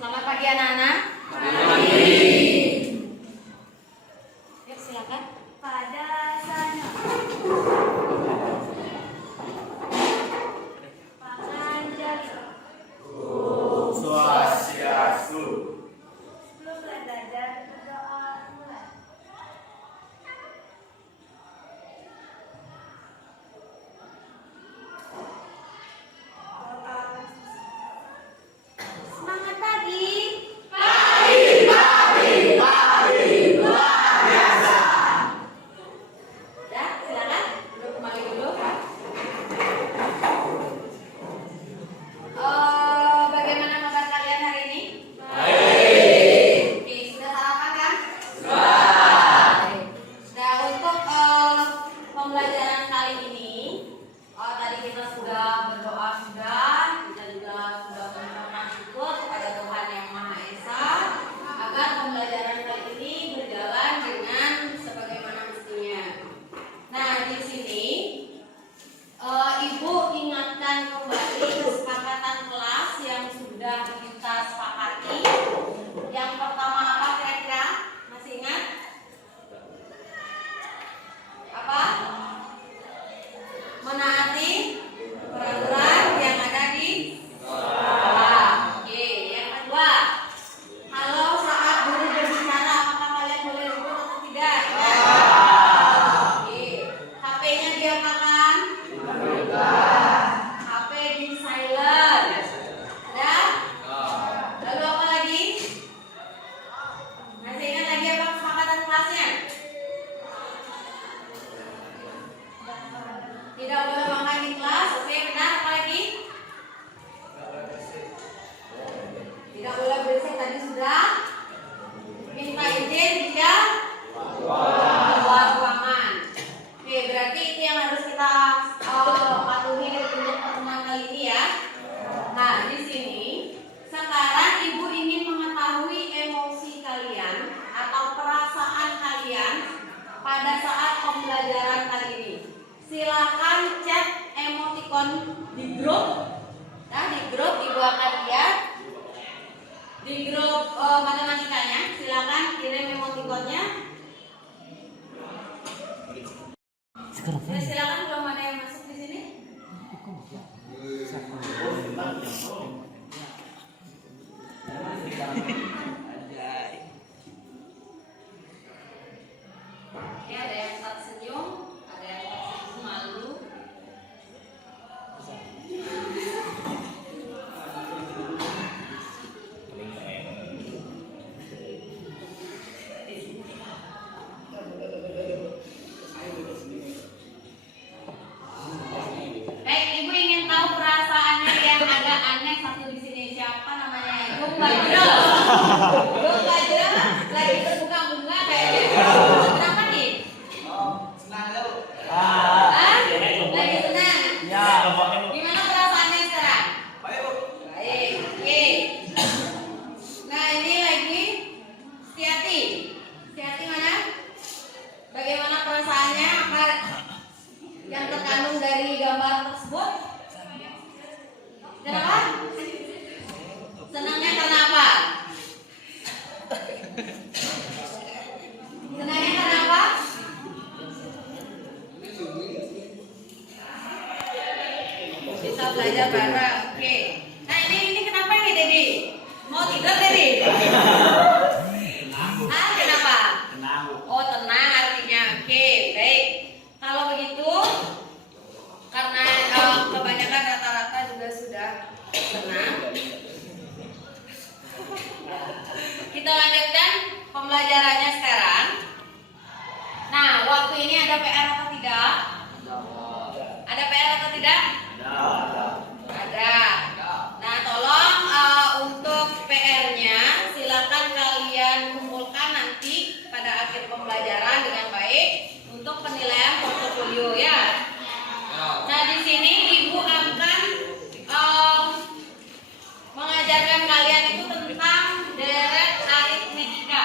Selamat pagi anak-anak. Pagi. Yuk silakan. Pada sana pangan jari. Swastiastu. Sebelum belajar berdoa mulai. Semangat pagi. Ya, silakan. Duduk kembali dulu. Bagaimana kabar kalian hari ini? Baik. Oke, sudah sarapan kan? Sudah. Nah, untuk pembelajaran kali ini, tadi kita sudah berdoa kita juga sudah mengucapkan syukur kepada Tuhan Yang Maha Esa agar pembelajaran kali ini berjalan dengan sebagaimana mestinya. Nah, di sini Ibu ingatkan kembali kesepakatan kelas yang sudah kita sepakati. Yang pertama apa kira-kira? Masih ingat? Apa? Menaati peraturan yang ada di sekolah. Oke, yang kedua, kalau saat guru berbicara apakah kalian boleh ribut atau tidak? Oke, HP-nya diapakan? HP di silent. Ada? Lalu apa lagi? Masih ingat lagi apa kesepakatan kelasnya? Tidak boleh makan di kelas. Oke, benar. Apa lagi? Tidak boleh berisik. Tadi sudah. Minta izin tidak keluar ruangan. Oke, berarti itu yang harus kita patuhi untuk pertemuan kali ini ya. Nah, di sini sekarang Ibu ingin mengetahui emosi kalian atau perasaan kalian pada saat pembelajaran kali ini. Silakan chat emoticon di grup. Nah, di grup Ibu akan lihat di grup matematikanya. Silakan kirim emoticonnya. Silakan belum ada yang masuk di sini. Ya, ada yang tetap senyum, ada yang tetap malu. Baik, Ibu ingin tahu perasaannya yang agak aneh satu di sini. Siapa namanya? Bung Bajro. Bung Bajro lagi terbunga-bunga kayaknya. Kenapa nih? Lagi senang. Gimana perasaannya sekarang? Baik. Oke. Nah, ini lagi Setiati. Setiati mana? Bagaimana perasaannya? Apa yang terkandung dari gambar tersebut? Kenapa? Senangnya karena apa? Senangnya karena apa? Bisa belajar bareng. Oke. Nah, ini kenapa ini, Dedi? Mau tidur, Dedi? Kenapa? Oh, tenang artinya. Oke, baik. Kalau begitu, karena kebanyakan rata-rata juga sudah tenang, kita lanjutkan pembelajarannya sekarang. Nah, waktu ini ada PR atau tidak? Ada PR atau tidak? Ada. Nah, tolong untuk PR-nya silakan kalian kumpulkan nanti pada akhir pembelajaran dengan baik untuk penilaian portofolio ya. Nah, di sini Ibu akan mengajarkan kalian itu tentang deret aritmetika.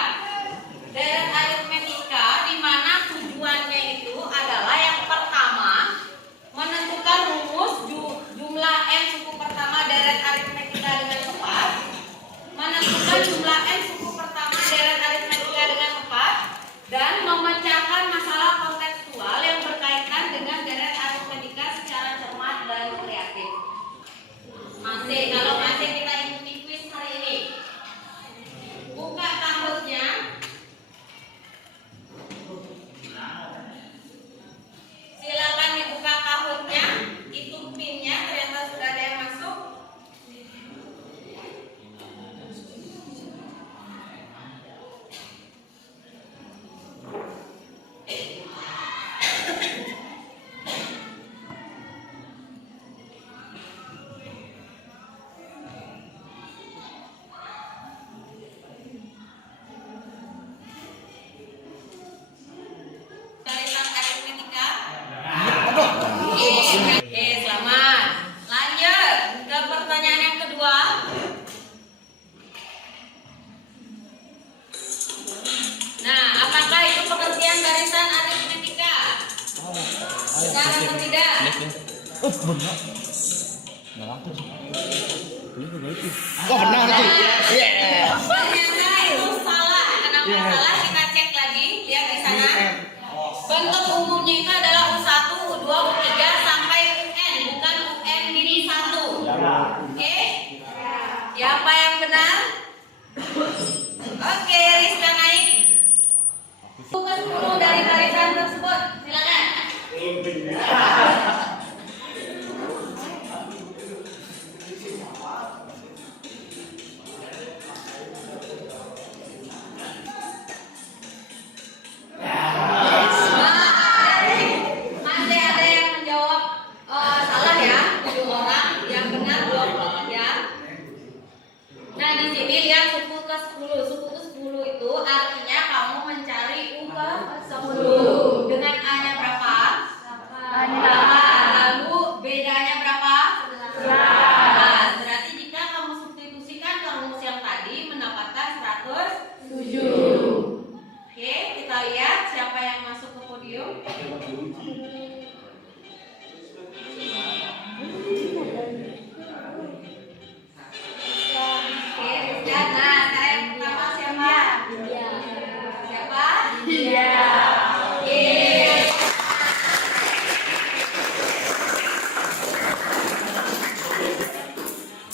Deret aritmetika di mana tujuannya itu adalah yang pertama menentukan rumus jumlah n suku pertama deret aritmetika dengan tepat, menentukan Oh benar sih. Ternyata itu salah. Kenapa salah? Kita cek lagi. Lihat di sana. Bentuk umumnya itu adalah U1, U2, U3 sampai UN, bukan UN mini 1. Oke? Siapa yang benar? Oke, Rizka naik. Buku ke-10 dari barisan tersebut. Silakan. Masih ada yang menjawab salah ya, 7 orang. Yang benar 2 ya. Nah, di sini lihat suku ke-10. Suku ke-10 itu artinya kamu mencari U ke-10. Dengan A-nya berapa? 8. Lalu bedanya berapa? 11. Berarti jika kamu substitusikan ke rumus yang tadi mendapatkan 107. Oke, kita lihat siapa yang masuk ke podium. Oke, Rizka. Nah, cara yang pertama siapa? Siapa? Oke.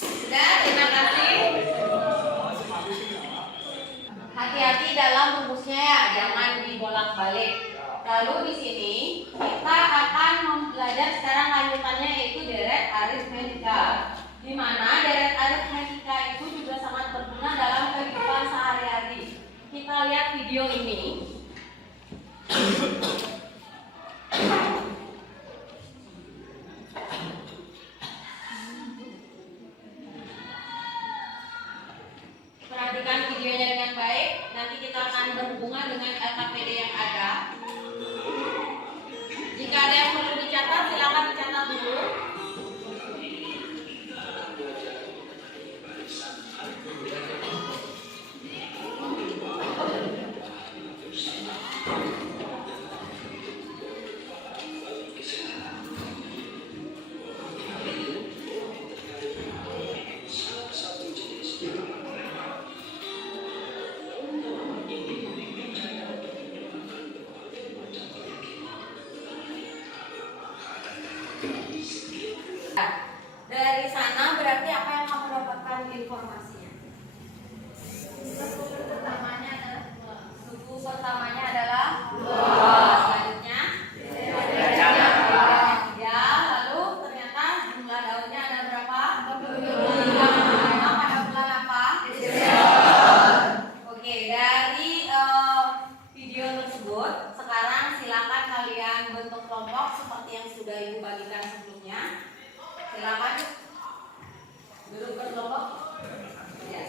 Sudah, terima kasih. Hati-hati dalam rumusnya ya, jangan dibolak-balik. Lalu di sini kita akan belajar sekarang lanjutannya yaitu deret aritmetika. Di mana deret aritmetika itu juga sangat berguna dalam kehidupan sehari-hari. Kita lihat video ini. Perhatikan videonya dengan baik. Nanti kita akan berhubungan dengan LKPD yang ada. Jika ada yang perlu dicatat, silakan dicatat dulu. Dari sana berarti apa yang kamu dapatkan informasinya? Suku pertamanya adalah selanjutnya ya, lalu ternyata jumlah daunnya ada berapa? 25 pada bulan apa? Oke, dari video tersebut sekarang silakan kalian bentuk kelompok seperti yang sudah Ibu bagikan sebelumnya. Silakan duduk berkelompok. Ya.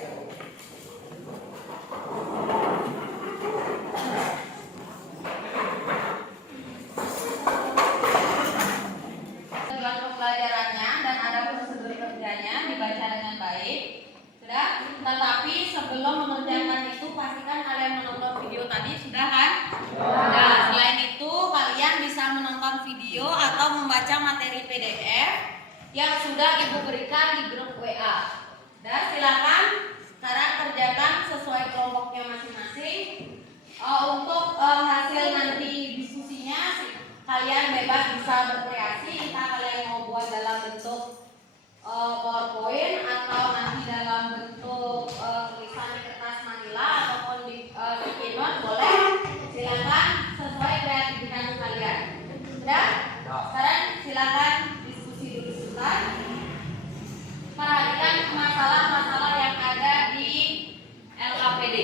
Tujuan pembelajarannya dan ada prosedur kerjanya dibaca dengan baik. Sudah? Tetapi sebelum mengerjakan itu pastikan kalian menonton video tadi, sudah kan? Nah, selain itu kalian bisa menonton video atau membaca materi PDF yang sudah Ibu berikan di grup WA. Dan silakan sekarang kerjakan sesuai kelompoknya masing-masing. Untuk hasil nanti diskusinya kalian bebas bisa berkreasi. Entah kalian mau buat dalam bentuk PowerPoint atau nanti dalam bentuk tulisan di kertas manila ataupun di keynote, boleh. Silakan sesuai kreativitas kalian. Sudah? Sekarang silakan diskusi dulu sebentar. Perhatikan masalah-masalah yang ada di LKPD.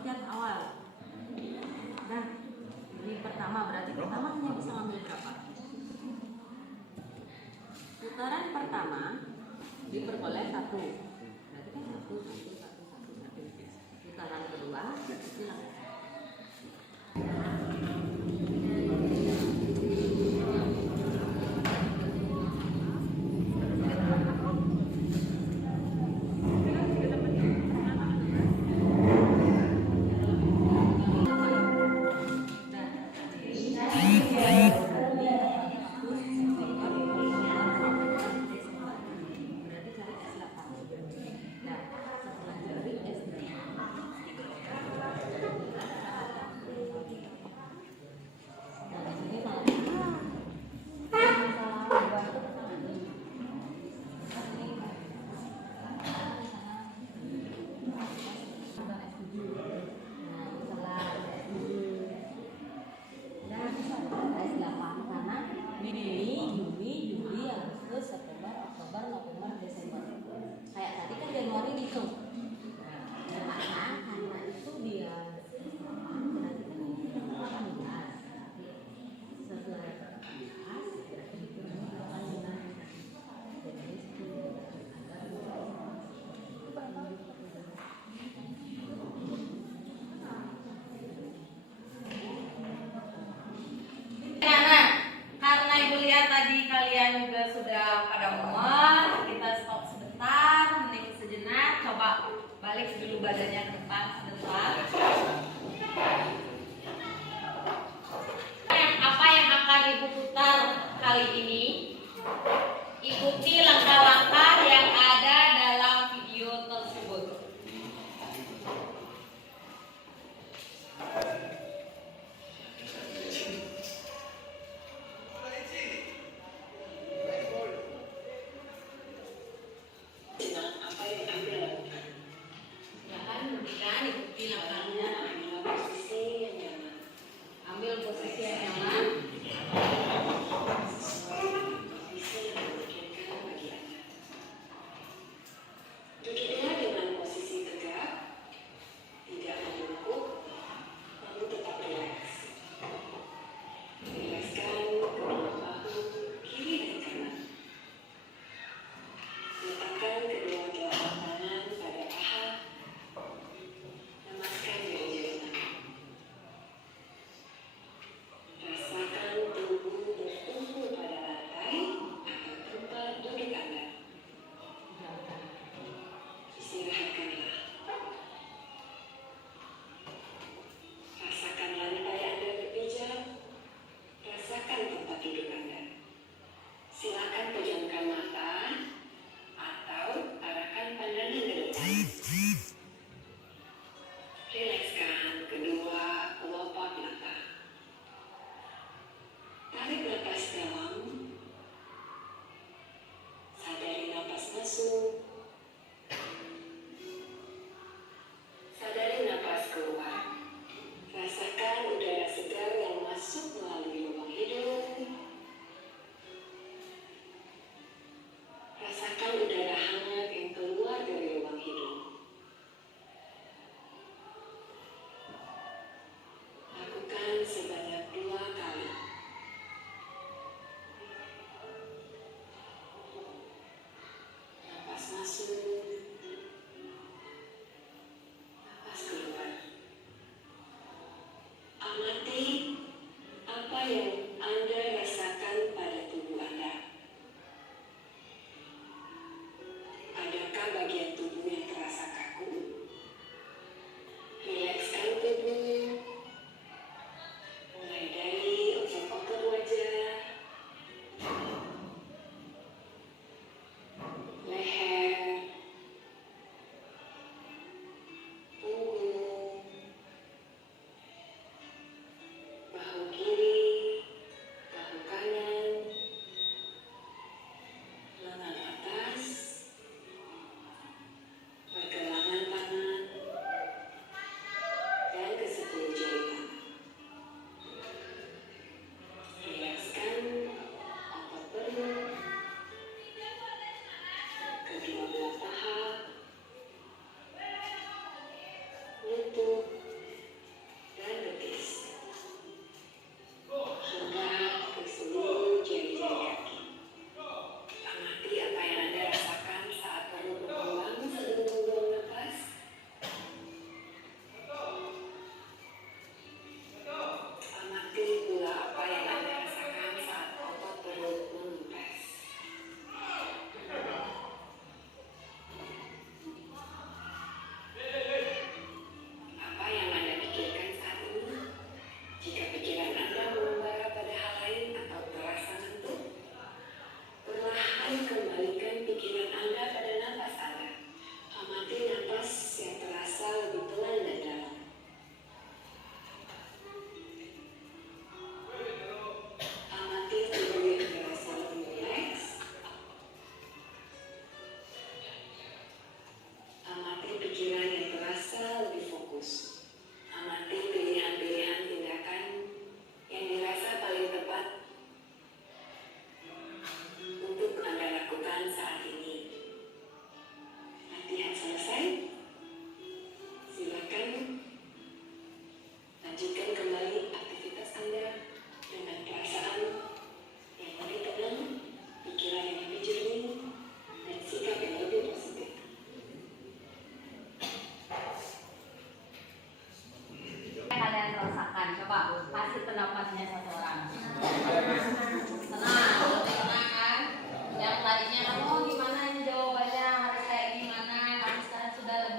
pengertian awal. Nah, ini pertama berarti pertama hanya bisa ngambil berapa? Putaran pertama diperoleh 1. Berarti kan 1. Putaran kedua silakan. Karena ibu lihat tadi kalian juga sudah pada muat, kita stop sebentar, menik sejenak, coba balik dulu badannya ke depan sebentar. Apa yang akan ibu putar kali ini? Ikuti langkah-langkah yang ada dalam video tersebut. Ambil posisi yang nyaman.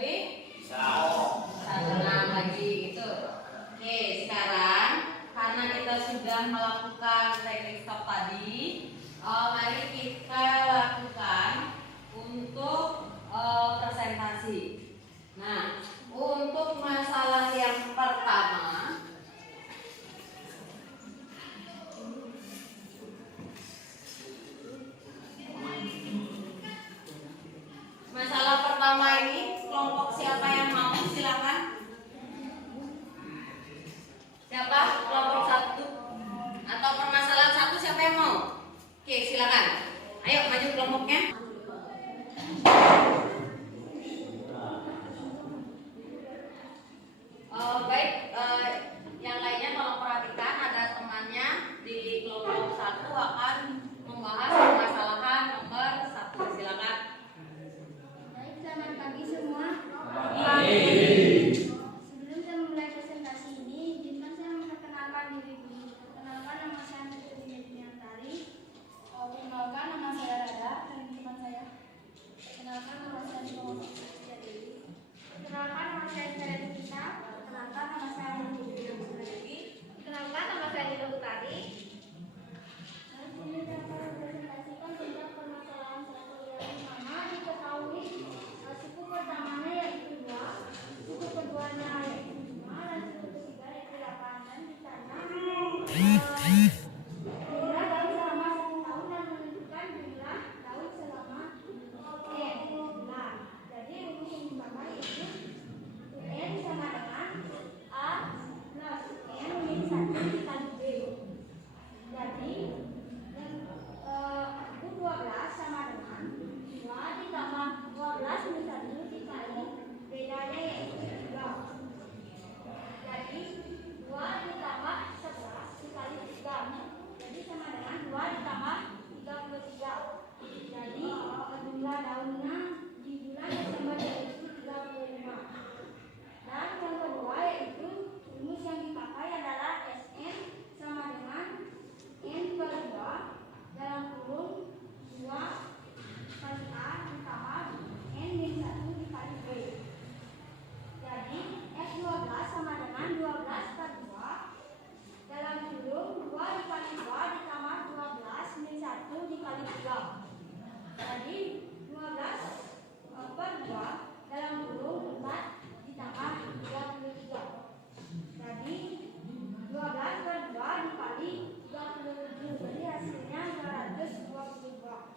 lebih? Bisa. 6 lagi itu. Oke, sekarang karena kita sudah melakukan teknik stop tadi, mari kita lakukan untuk presentasi. Nah, untuk masalah yang pertama, ini kelompok siapa yang mau? Silakan. Siapa? Kelompok 1 atau permasalahan 1 siapa yang mau? Oke, silakan. Ayo maju kelompoknya. Baik, yang lainnya tolong perhatikan, ada temannya di kelompok 1 akan membahas permasalahan nomor 1. Silakan. Baik, selamat pagi semua. Sebelum saya memulai presentasi ini, izinkan saya memperkenalkan diri dulu. Perkenalkan, nama saya Putri Diniantari. Perkenalkan, nama saya Rada dan teman saya. Perkenalkan, nama saya Nikola Dewi. Perkenalkan, nama saya Sarah Kita. Perkenalkan, nama saya Putri Dewi. Perkenalkan, nama saya Nilo Utari. Ini dapat presentasikan tentang permasalahan satu yang mana diketahui suku pertamanya yaitu 2, suku keduanya yaitu 5, dan suku ketiga yaitu 8. Dan di sana jumlah daun selama 1 tahun dan menentukan jumlah daun selama bulan. Jadi rumus yang pertama yaitu UN sama dengan A plus N min 1 dikali B. Jadi aku 12 sama dengan 2 ditambah 12 min 1 dikali bedanya yaitu 3. Jadi 2 ditambah 11 dikali 3. Jadi sama dengan 2 ditambah 33. Jadi jumlah daunnya di bulan Desember yaitu 35. Dan yang kedua yaitu rumus yang dipakai adalah Sn sama dengan N per 2 dalam kurung 2 kali A ditambah N min 1 dikali B. Jadi S12 sama dengan 12 per 2 dalam kurung 2 dikali 2 ditambah 12 min 1 dikali 3. Jadi 12 per 2 dalam kurung 4 ditambah 33. Jadi 12 per 2 dikali 37. Jadi hasilnya 222.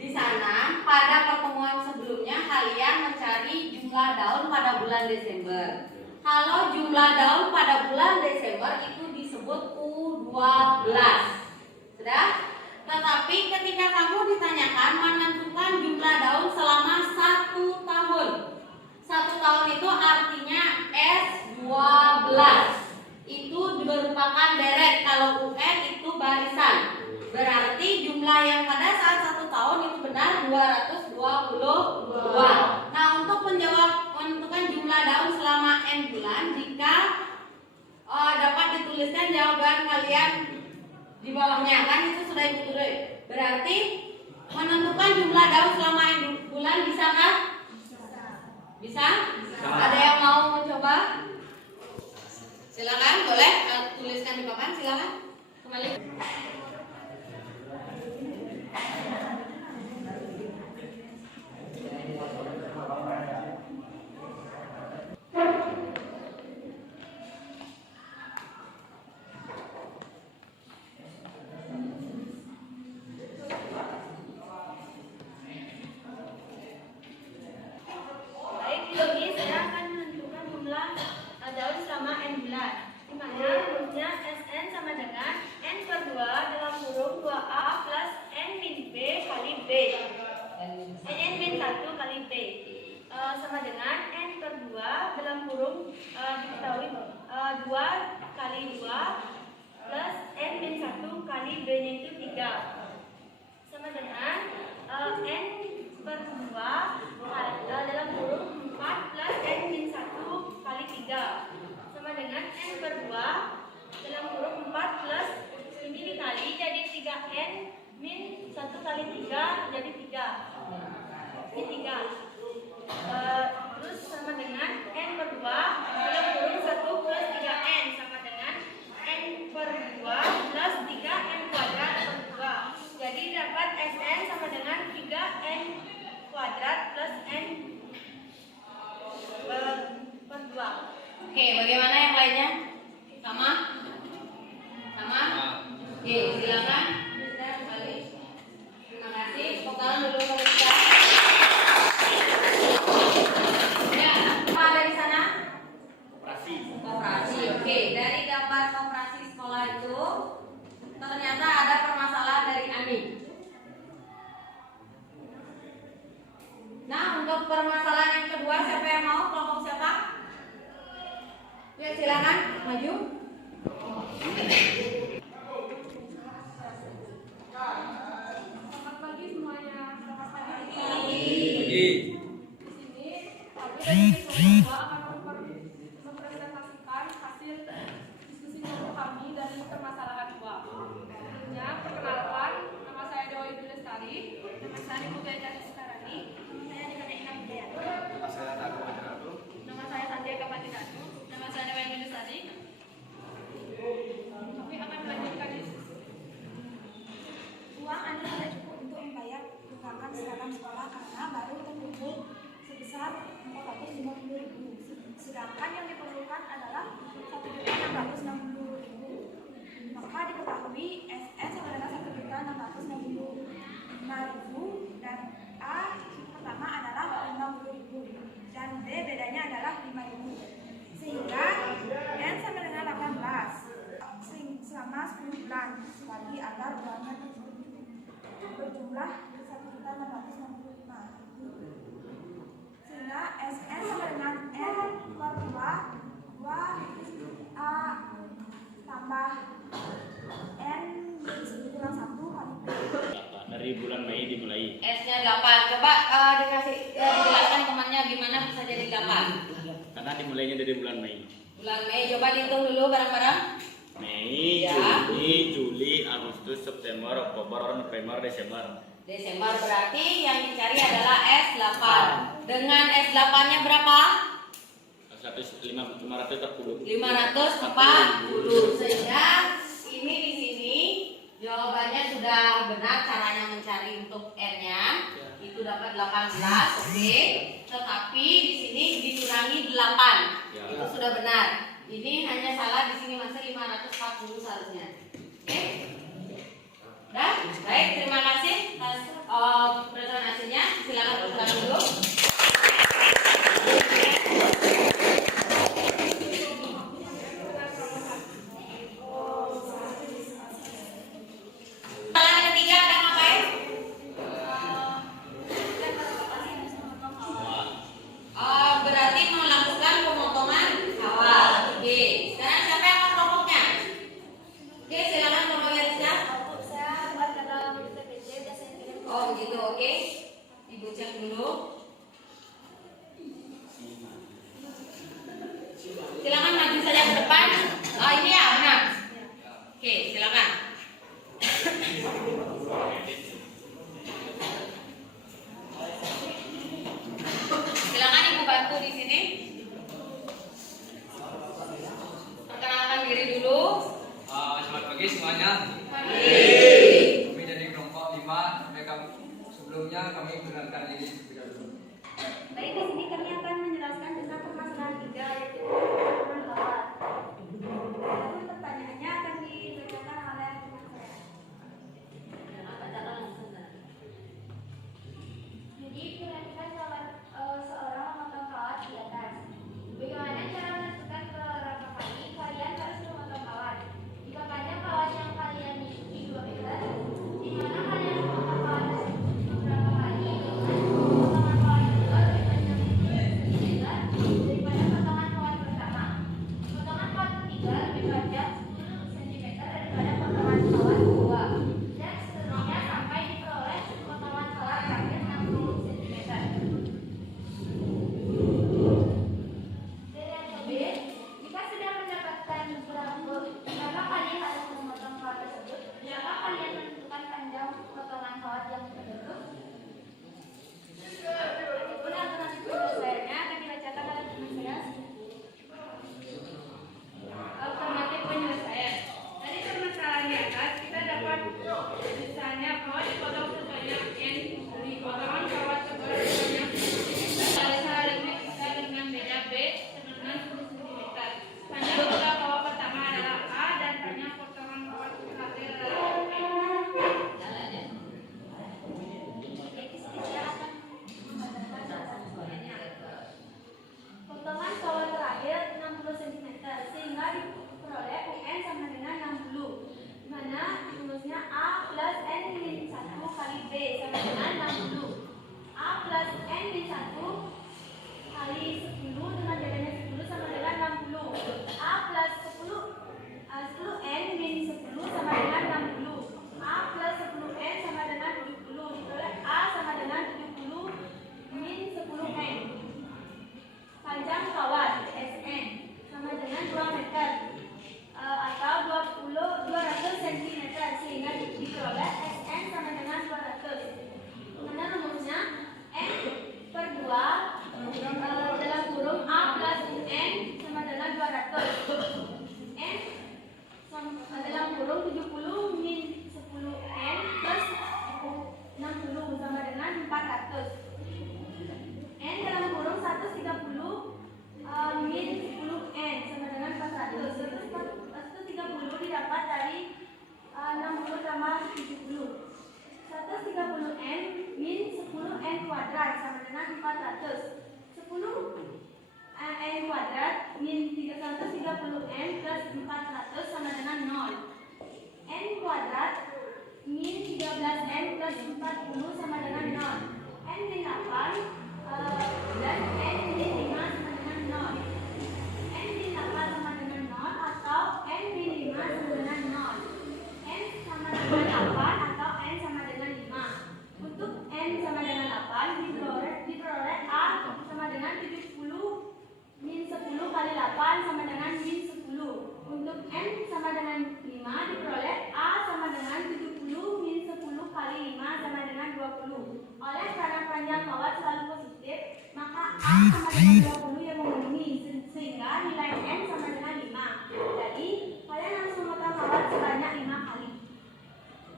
Di sana pada pertemuan sebelumnya kalian mencari jumlah daun pada bulan Desember. Kalau jumlah daun pada bulan Desember itu disebut U12. Sudah? Tetapi ketika kamu ditanyakan menentukan jumlah daun selama 1 tahun. 1 tahun itu artinya S12. Itu merupakan deret, kalau UN itu barisan. Berarti jumlah yang pada saat 1 tahun itu benar 222. Nah, untuk menentukan jumlah daun selama N bulan, jika dapat dituliskan jawaban kalian di bawahnya, kan itu sudah ibu tulis. Berarti menentukan jumlah daun selama N bulan bisakah? Bisa? Ada yang mau mencoba? Silakan, boleh tuliskan di papan, silakan. Kembali. Baik, ini saya akan menentukan jumlah daun selama N bulan, di mana rumusnya Sn sama dengan N per 2 dalam kurung 2A plus N min B kali B. N min 1 kali B sama dengan N per 2 dalam kurung diketahui 2 kali 2 plus N min 1 kali B nya itu 3 sama dengan N per 2 dalam kurung 4 plus N min 1 kali 3 sama dengan N per 2 dalam kurung 4 plus ini dikali jadi 3N min 1 kali 3 jadi 3. Ini 3. Terus siswa akan mempresentasikan hasil diskusi kelompok kami dari permasalahan 2. Sebelumnya, perkenalkan, nama saya Dewa Ibu Lestari. Nama saya Putri Jati Sekarani. Nama saya Dikana Ina Budayati. Nama saya Taku Majaratu. Nama saya Sanjaya Kapatinatu. Nama saya Dewa Ibu Lestari. Kami akan melanjutkan diskusi. Uang Anda tidak cukup untuk membayar tunggakan seragam sekolah karena baru terkumpul sebesar 450.000. Sedangkan yang diperlukan adalah 1.660.000. Maka diketahui SN sama dengan 1.665.000 dan A pertama adalah 60.000 dan B bedanya adalah 5.000. Sehingga N sama dengan 18 selama 10 bulan lagi agar uangnya tersebut berjumlah 1.665.000. Sehingga SN sama dengan N per 2 A tambah N kurang 1 kali P. Dari bulan Mei dimulai. S-nya 8. Coba dijelaskan temannya gimana bisa jadi 8. Karena dimulainya dari bulan Mei. Bulan Mei, coba dihitung dulu bareng-bareng. Mei, Ya. Juli, Agustus, September, Oktober, November, Desember. Desember berarti yang dicari adalah S8. Dengan S8-nya berapa? 540. 540. Sehingga ini di sini jawabannya sudah benar caranya mencari untuk N-nya. Itu dapat 18, oke. Tetapi di sini dikurangi 8. Ya. Itu sudah benar. Ini hanya salah di sini masih 540 seharusnya. Oke? Udah? Baik, terima kasih atas presentasinya. Silakan pulang dulu. Pertanyaan ketiga ada ngapain? Berarti melakukan pemotongan awal. Oke. Sekarang siapa yang akan kelompoknya? Oke, silakan kelompok Yarisya. Saya buat kata PPT dan saya kirim. Oh begitu, oke. Ibu cek dulu. Silakan maju saja ke depan. Oh ini ya, benar. Oke, silakan. Silakan ibu bantu di sini. Perkenalkan diri dulu. Selamat pagi semuanya. Pagi. Kami dari kelompok 5. Sebelumnya kami perkenalkan diri terlebih dahulu. Baik, di sini kami akan menjelaskan tentang permasalahan 3 yaitu permasalahan bawah. Namun pertanyaannya akan dibacakan oleh 30N plus 400 sama dengan 0. N kuadrat min 13N plus 40 sama dengan 0. N min 8 dan N min 5 sama dengan 0. N min 8 sama dengan 0 atau N min 5 sama dengan 0. N sama dengan 8 atau N sama dengan 5. Untuk N sama dengan 8 diperoleh A sama dengan 70 min 10 kali 8 sama dengan min 10. Untuk N sama dengan 5 diperoleh A sama dengan 70 min 10 kali 5 sama dengan 20. Oleh karena panjang kawat selalu positif, maka A sama dengan 20 yang memenuhi, sehingga nilai N sama dengan 5. Jadi, kalian harus memutar kawat sebanyak 5 kali.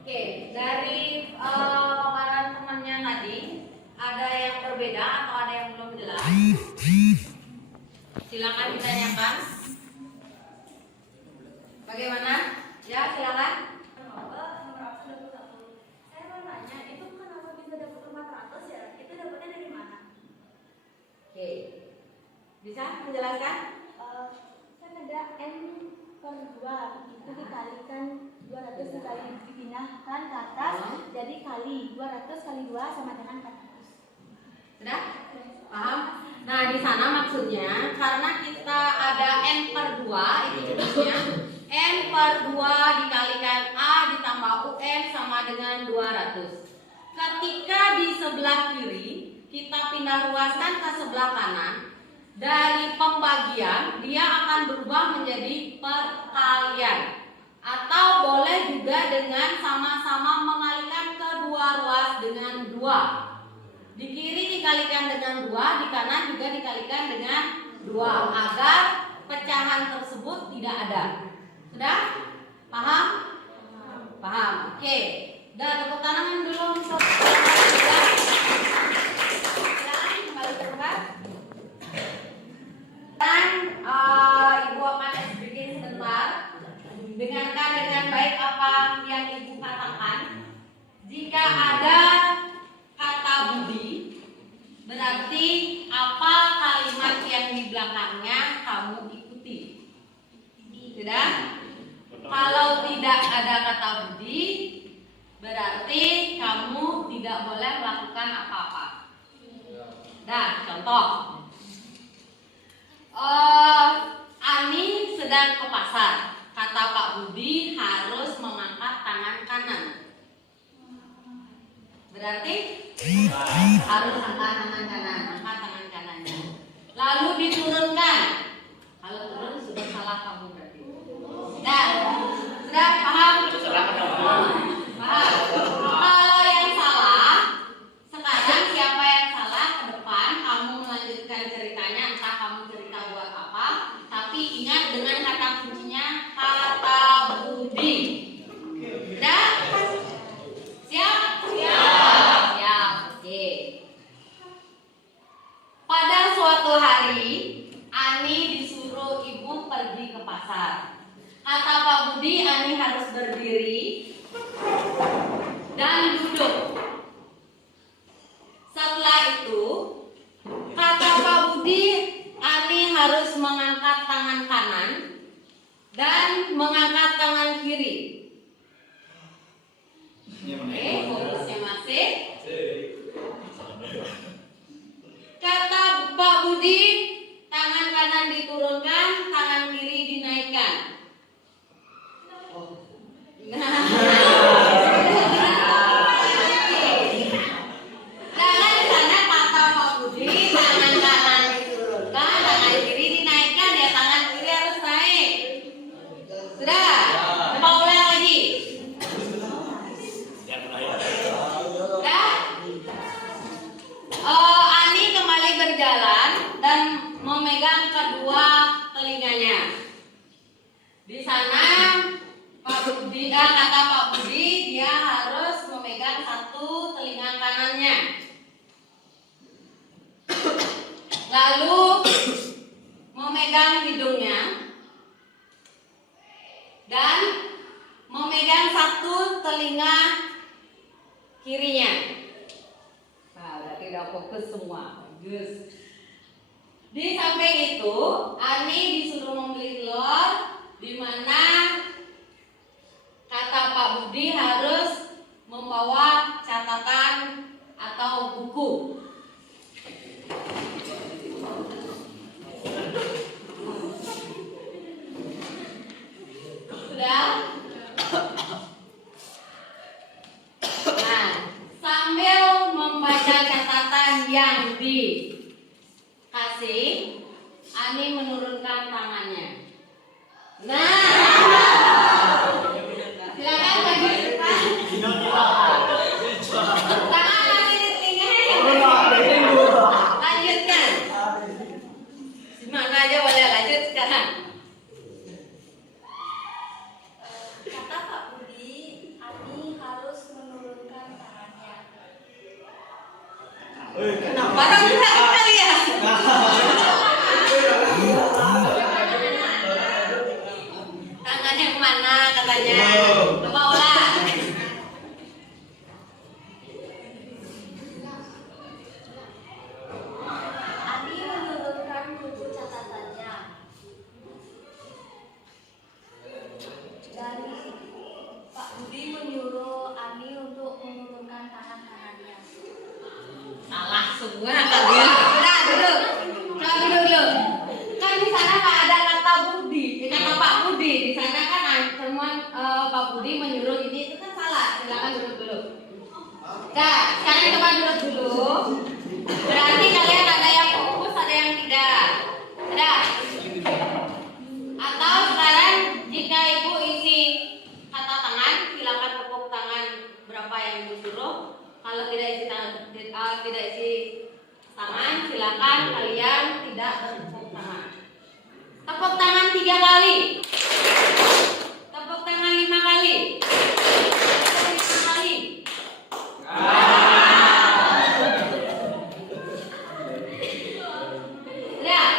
Oke, dari paparan temannya tadi, ada yang berbeda atau ada yang belum jelas? Silakan ditanyakan. Bagaimana? Ya, silakan. Saya mau nanya, itu kenapa bisa dapat 400 ya? Itu dapatnya dari mana? Oke, bisa menjelaskan? Kan ada N per 2, itu dikalikan 200 dikali dipindahkan ke atas, jadi kali 200 kali 2 sama dengan 400. Sudah? Paham? Nah, di sana maksudnya karena kita ada N per 2, itu jenisnya N per 2 dikalikan A ditambah UN sama dengan 200. Ketika di sebelah kiri kita pindah ruaskan ke sebelah kanan, dari pembagian dia akan berubah menjadi perkalian. Atau boleh juga dengan sama-sama mengalikan kedua ruas dengan 2. Di kiri dikalikan dengan 2, di kanan juga dikalikan dengan 2 agar pecahan tersebut tidak ada. Sudah? Paham? Paham. Oke. Dan tepuk tangan dulu untuk silakan kembali ke tempat. Dan Ibu akan bikin sebentar. Dengarkan dengan baik apa yang Ibu katakan. Jika ada kata budi, berarti apa kalimat yang di belakangnya kamu ikuti. Sudah? Kalau tidak ada kata budi, berarti kamu tidak boleh melakukan apa-apa. Nah, contoh. Ani sedang ke pasar. Kata Pak Budi harus mengangkat tangan kanan. Berarti harus angkat tangan kanan, angkat tangan kanannya. Lalu diturunkan. Kalau turun sudah salah kamu berarti. Nah, sudah paham? Paham. Kalau yang salah, sekarang siapa yang salah ke depan kamu melanjutkan ceritanya, entah kamu cerita buat apa, tapi ingat dengan kata kuncinya kata budi. Sudah? Siap? Siap. Oke. Pada suatu hari, Ani disuruh ibu pergi ke pasar. Kata Pak Budi, Ani harus berdiri dan duduk. Setelah itu, kata Pak Budi, Ani harus mengangkat tangan kanan dan mengangkat tangan kiri. Oke, fokusnya masih. Kata Pak Budi, tangan kanan diturunkan, tangan kiri dinaikkan. Jangan di sana kata Pak Budi, tangan kanan diturunkan, tangan kiri dinaikkan, ya tangan kiri harus naik. Sudah? Coba ulang lagi. Sudah? Ani kembali berjalan dan memegang kedua telinganya. Di sana kata Pak Budi, dia harus memegang satu telinga kanannya. Lalu memegang hidungnya dan memegang satu telinga kirinya. Nah, berarti udah fokus semua. Bagus. Di samping itu, Ani disuruh membeli telur Ani menurunkan tangannya. Nah, silakan bagi depan. Tangan lagi di telinga. Lanjutkan. Simak aja boleh lanjut sekarang. Kata Pak Budi, Ani harus menurunkan tangannya. Kenapa dong berat sekali ya? Tangan yang mana katanya? Coba ulang. Ani menurunkan buku catatannya. Dan Pak Budi menyuruh Ani untuk menurunkan tangan kanannya. Salah semua kalian. Udah duduk. Udah duduk. Kan di sana nggak ada kata Budi, kata Pak Budi. Di sana kan semua Pak Budi menyuruh ini itu kan salah. Silakan duduk dulu. Nah, sekarang coba duduk dulu. Berarti kalian ada yang fokus, ada yang tidak. Ada? Atau sekarang jika ibu isi kata tangan, silakan tepuk tangan berapa yang ibu suruh. Kalau tidak isi tangan, silakan kalian tidak bertepuk tangan. Tepuk tangan 3 kali. Tepuk tangan 5 kali. Tepuk 5 kali. Nah,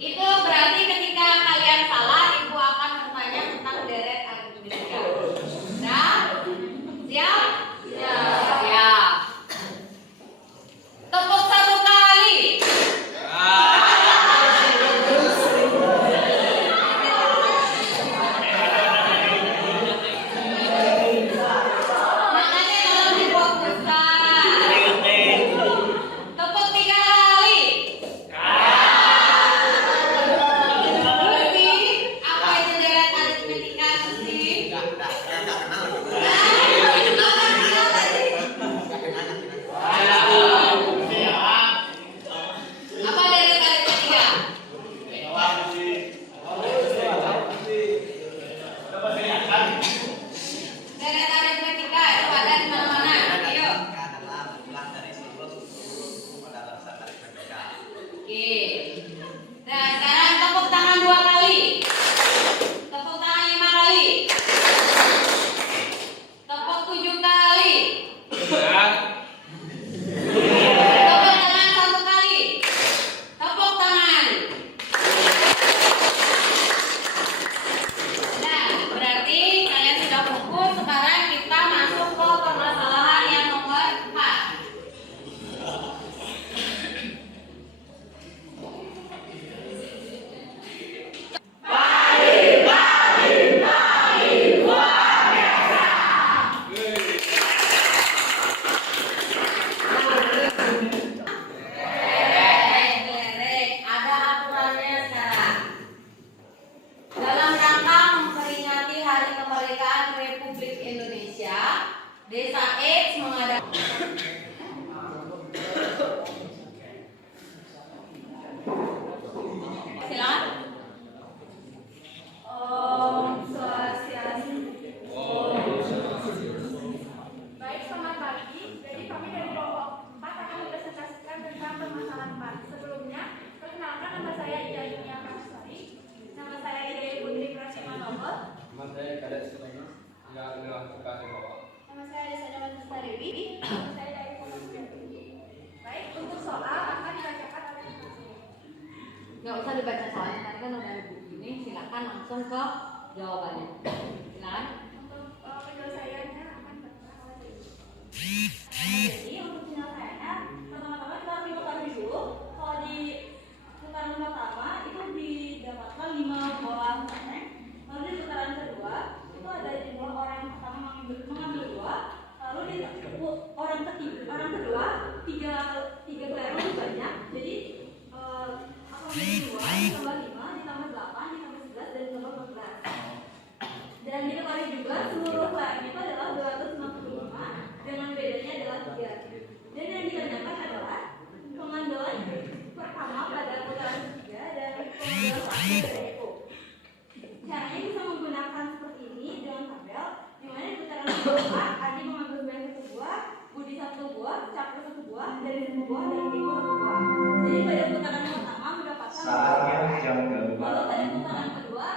itu berarti ketika kalian salah, ibu akan bertanya tentang deret aritmetika. Nah, siap? Siap. Tepuk 1 kali. Makanya kalau difokuskan. Tepuk 3 kali. Gusti, apa itu deret aritmetika, Gusti? Apa deret aritmetika? Deret aritmetika itu ada di mana-mana. Ayo. Oke. Nah, sekarang tepuk tangan 2 kali. Tepuk tangan 5 kali. Tepuk 7 kali. Tepuk tangan 1 kali. Tepuk tangan. Nah, berarti kalian sudah fokus. Sekarang kita masuk ke permasalahan yang nomor 4. Kelereng, ada aturannya sekarang. Dalam rangka memperingati Hari Kemerdekaan Republik Indonesia, Desa X mengadakan silakan. Om Swastiastu. Baik, selamat pagi. Jadi kami dari kelompok 4 akan mempresentasikan tentang permasalahan 4. Sebelumnya, perkenalkan nama saya Ida Yunia Prasari. Nama saya Ida Putri Prasimanowo. Nama saya Kadek Sulaiman. Enggak suka bawa. Nama saya Desa Dawan Dewi. Nama saya dari Pondok Gede. Baik, untuk soal akan dibacakan oleh Mas. Nggak usah dibaca soalnya, tadi kan udah ada buku ini. Silakan langsung ke jawabannya. Silakan. Untuk penyelesaiannya akan dibacakan oleh Jadi untuk penyelesaiannya, pertama-tama kita harus mengetahui dulu kalau di putaran pertama itu didapatkan 5 bola permen. Lalu di putaran kedua itu ada jumlah orang yang pertama mengambil 2. Lalu di orang kedua tiga gelar lebih banyak. Jadi akan menjadi 2 ditambah 5 ditambah 8 ditambah 11 dan ditambah 14. Dan diketahui juga seluruh gelarnya itu adalah 265 dengan bedanya adalah 3. Dan yang ditanyakan adalah pengambilan pertama pada putaran ketiga dan Eko. Caranya bisa menggunakan seperti ini dengan tabel, di mana di putaran pertama Adi mengambil buah satu buah, Budi satu buah, Cakra satu buah, dari satu buah, dan Eko satu buah. Jadi pada putaran pertama mendapatkan lalu pada putaran kedua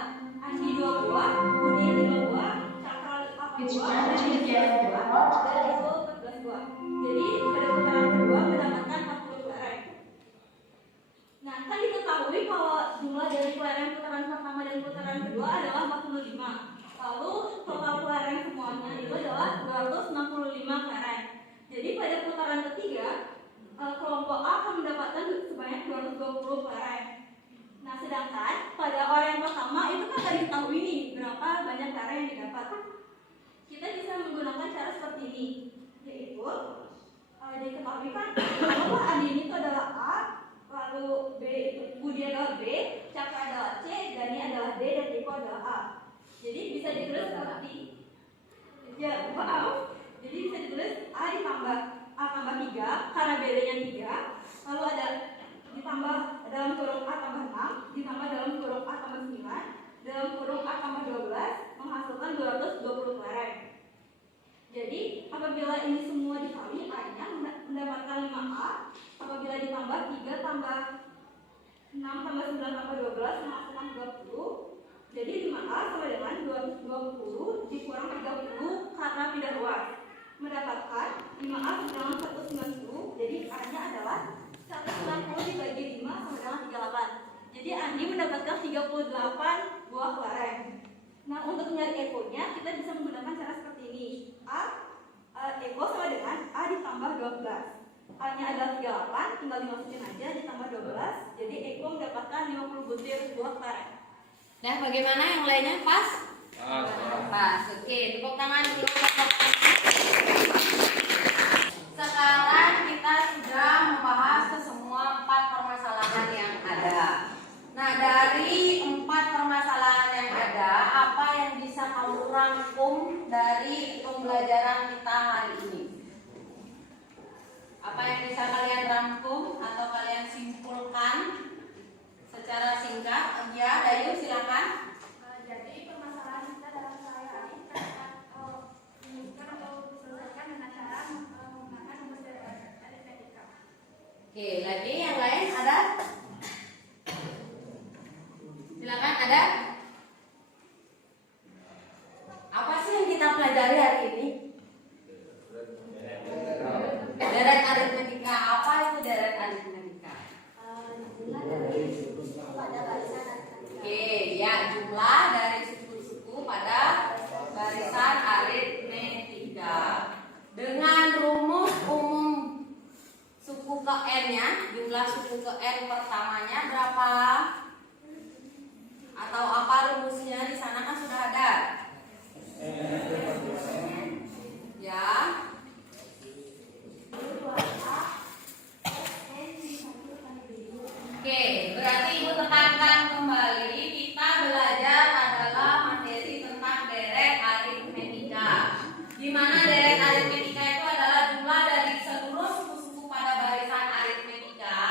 Adi 2 buah, Budi 5 buah, Cakra 4 buah, dan Eko 11 buah, dan Eko 14 buah. Jadi pada putaran kedua mendapatkan 40 kelereng. Nah, kan diketahui kalau jumlah dari kelereng putaran pertama dan putaran kedua adalah 45. Lalu total kelereng semuanya itu adalah 265 kelereng. Jadi pada putaran ketiga, kelompok A akan mendapatkan sebanyak 220 kelereng. Nah, sedangkan pada orang yang pertama itu kan tadi diketahui nih berapa banyak kelereng yang didapat. Kita bisa menggunakan cara seperti ini, yaitu diketahui kan bahwa Adi ini itu adalah A, lalu B itu Budi adalah B, Cakra adalah C, Dani adalah D, dan Eko adalah A. Jadi bisa ditulis seperti jadi bisa ditulis A ditambah A tambah 3 karena B-nya 3, lalu ada ditambah dalam kurung A tambah 6, ditambah dalam kurung A tambah 9, dalam kurung A tambah 12 menghasilkan 220 kelereng. Jadi apabila ini semua dikali A-nya mendapatkan 5A, apabila ditambah 3 tambah 6 tambah 9 tambah 12 menghasilkan 20. Jadi 5A sama dengan 220 dikurang 30 karena pindah ruas. Mendapatkan 5A sama dengan 190. Jadi A-nya adalah 190 dibagi 5 sama dengan 38. Jadi Andi mendapatkan 38 buah kelereng. Nah, untuk mencari Eko-nya kita bisa menggunakan cara seperti ini. Eko sama dengan A ditambah 12. A-nya adalah 38, tinggal dimasukin aja ditambah 12. Jadi Eko mendapatkan 50 butir buah kelereng. Nah, bagaimana yang lainnya? Pas? Pas. Oke, tepuk tangan dulu. Sekarang kita sudah membahas ke semua 4 permasalahan yang ada. Nah, dari 4 permasalahan yang ada, apa yang bisa kamu rangkum dari pembelajaran kita hari ini? Apa yang bisa kalian rangkum atau kalian simpulkan secara singkat? Ya, Dayu silakan. Jadi permasalahan kita dalam sehari-hari kita akan menyusun atau diselesaikan dengan cara menggunakan rumus aritmetika. Oke, lagi yang lain ada? Silakan, ada? Apa sih yang kita pelajari hari ini? Deret aritmetika. Apa itu deret aritmetika? Jumlah dari suku pada barisan aritmetika. Oke, ya, jumlah dari suku-suku pada barisan aritmetika. Dengan rumus umum suku ke n-nya, jumlah suku ke n pertamanya berapa? Atau apa rumusnya? Di sana kan sudah ada. Ya. Oke, berarti Ibu tekankan kembali kita belajar adalah materi tentang deret aritmetika. Di mana deret aritmetika itu adalah jumlah dari seluruh suku-suku pada barisan aritmetika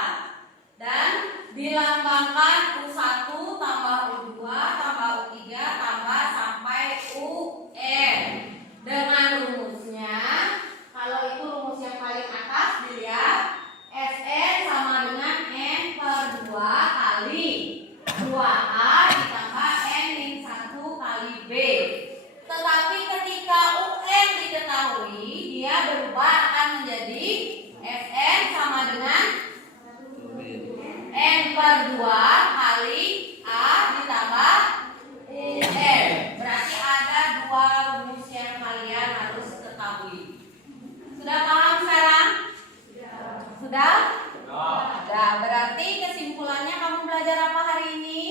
dan dilambangkan U1 tambah U2 tambah U3 tambah sampai UN. Dengan rumusnya, kalau itu rumus yang paling atas dilihat Sn sama dengan N per 2 kali 2A ditambah N min 1 kali B. Tetapi ketika UN diketahui, dia berubah akan menjadi Sn sama dengan N per 2 kali A ditambah UN. Berarti ada 2 rumus yang kalian harus ketahui. Sudah paham sekarang? Sudah? Sudah. Berarti kesimpulannya kamu belajar apa hari ini?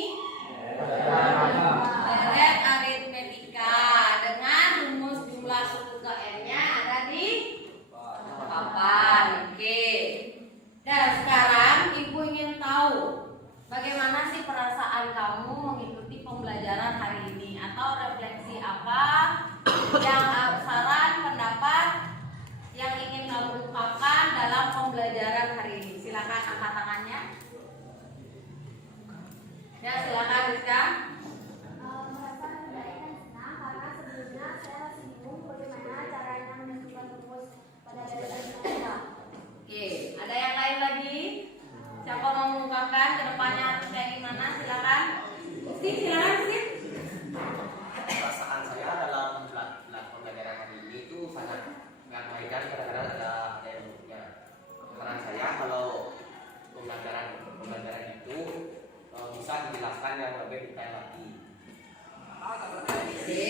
Deret aritmetika dengan rumus jumlah suku ke n-nya ada di papan. Oke. Dan sekarang Ibu ingin tahu bagaimana sih perasaan kamu mengikuti pembelajaran hari ini, atau refleksi apa yang saran pendapat yang ingin kamu ungkapkan dalam pembelajaran hari ini. Silakan angkat tangannya. Ya, silakan pertanyaan yang lebih detail lagi. Oke.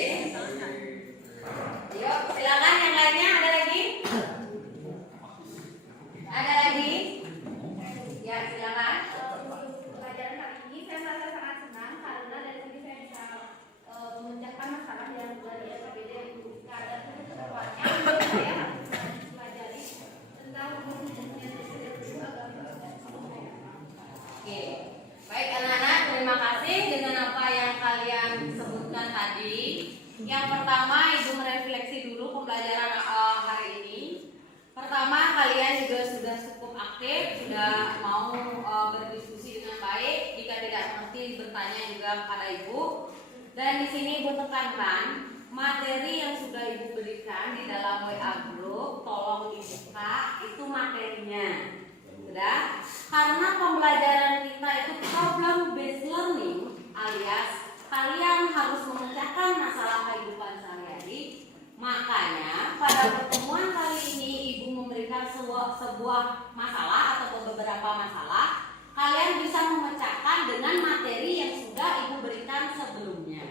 Yuk, silakan yang lainnya. Ada lagi? Ada lagi? Ya, silakan. Untuk pelajaran kali ini saya merasa sangat senang karena dari sini saya bisa memecahkan masalah yang sudah di SPBD yang dibuka dan kedepannya saya harus mempelajari tentang hukum-hukumnya tersebut agama dan saya. Oke. Baik anak-anak, terima kasih dengan apa yang kalian sebutkan tadi. Yang pertama, Ibu merefleksi dulu pembelajaran hari ini. Pertama, kalian juga sudah cukup aktif, sudah mau berdiskusi dengan baik. Jika tidak mengerti, bertanya juga kepada Ibu. Dan di sini Ibu tekankan materi yang sudah Ibu berikan di dalam WA group, tolong dibuka, itu materinya. Sudah? Karena pembelajaran kita itu problem based learning, alias kalian harus memecahkan masalah kehidupan sehari-hari. Makanya pada pertemuan kali ini Ibu memberikan sebuah masalah atau beberapa masalah. Kalian bisa memecahkan dengan materi yang sudah Ibu berikan sebelumnya.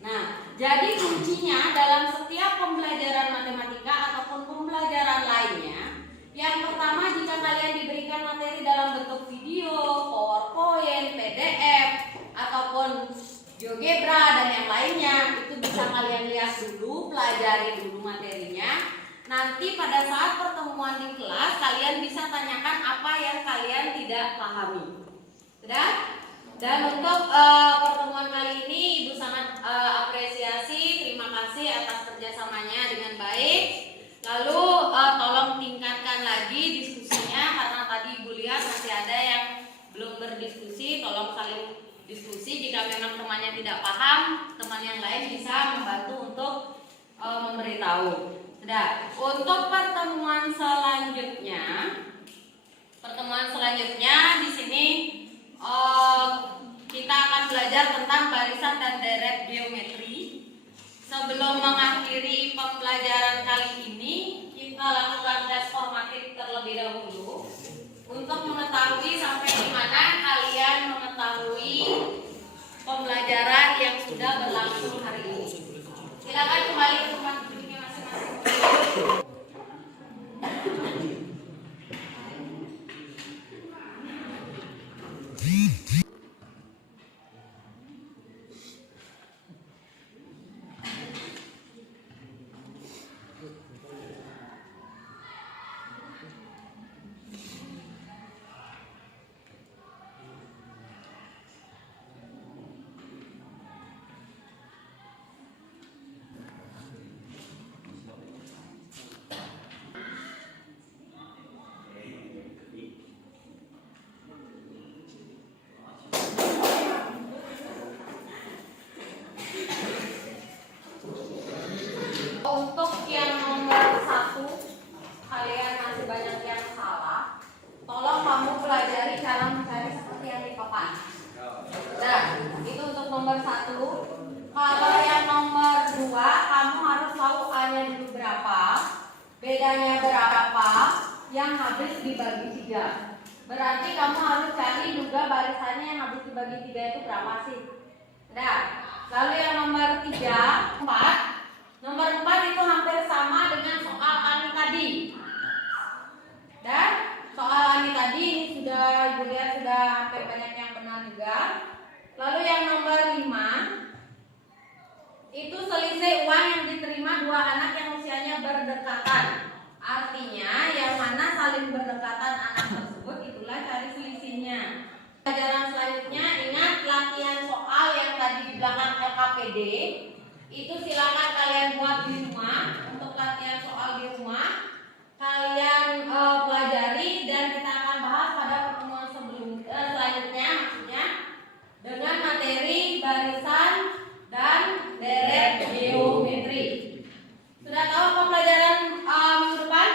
Nah, jadi kuncinya dalam setiap pembelajaran matematika ataupun pembelajaran lainnya, yang pertama, jika kalian diberikan materi dalam bentuk video, PowerPoint, PDF, ataupun GeoGebra dan yang lainnya, itu bisa kalian lihat dulu, pelajari dulu materinya. Nanti pada saat pertemuan di kelas, kalian bisa tanyakan apa yang kalian tidak pahami. Sudah? Dan untuk pertemuan kali ini, Ibu sangat apresiasi, terima kasih atas kerjasamanya dengan baik. Lalu tolong tingkatkan lagi diskusinya, karena tadi Ibu lihat masih ada yang belum berdiskusi. Tolong saling diskusi. Jika memang temannya tidak paham, teman yang lain bisa membantu untuk memberitahu. Sudah. Untuk pertemuan selanjutnya di sini kita akan belajar tentang barisan dan deret geometri. Sebelum mengakhiri pembelajaran kali ini, kita lakukan tes formatif terlebih dahulu untuk mengetahui sampai di mana kalian mengetahui pembelajaran yang sudah berlangsung hari ini. Silakan kembali ke tempat duduknya masing-masing. Untuk yang nomor 1, kalian masih banyak yang salah. Tolong kamu pelajari cara mencari seperti yang di papan. Nah, itu untuk nomor 1. Kalau yang nomor 2, kamu harus tahu A-nya dulu berapa, bedanya berapa, yang habis dibagi 3. Berarti kamu harus cari juga barisannya yang habis dibagi 3 itu berapa sih. Nah, lalu yang nomor 3, 4. Nomor 4 itu hampir sama dengan soal Ani tadi. Dan soal Ani tadi ini sudah Ibu lihat sudah hampir banyak yang benar juga. Lalu yang nomor 5 itu selisih uang yang diterima 2 anak yang usianya berdekatan. Artinya yang mana saling berdekatan anak tersebut, itulah cari selisihnya. Pelajaran selanjutnya, ingat latihan soal yang tadi di belakang LKPD. Itu silakan kalian buat di rumah. Untuk latihan soal di rumah kalian pelajari, dan kita akan bahas pada pertemuan selanjutnya, maksudnya dengan materi barisan dan deret geometri. Sudah tahu pembelajaran minggu depan?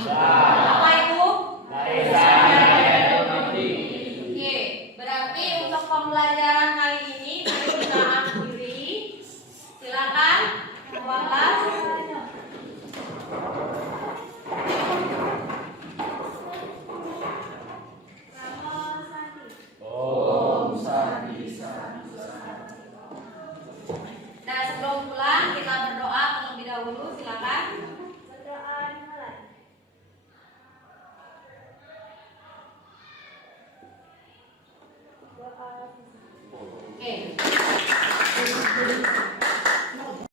Apa itu? Barisan dan geometri. Oke, berarti untuk pembelajaran kali ini kita akhiri. Silakan, 12.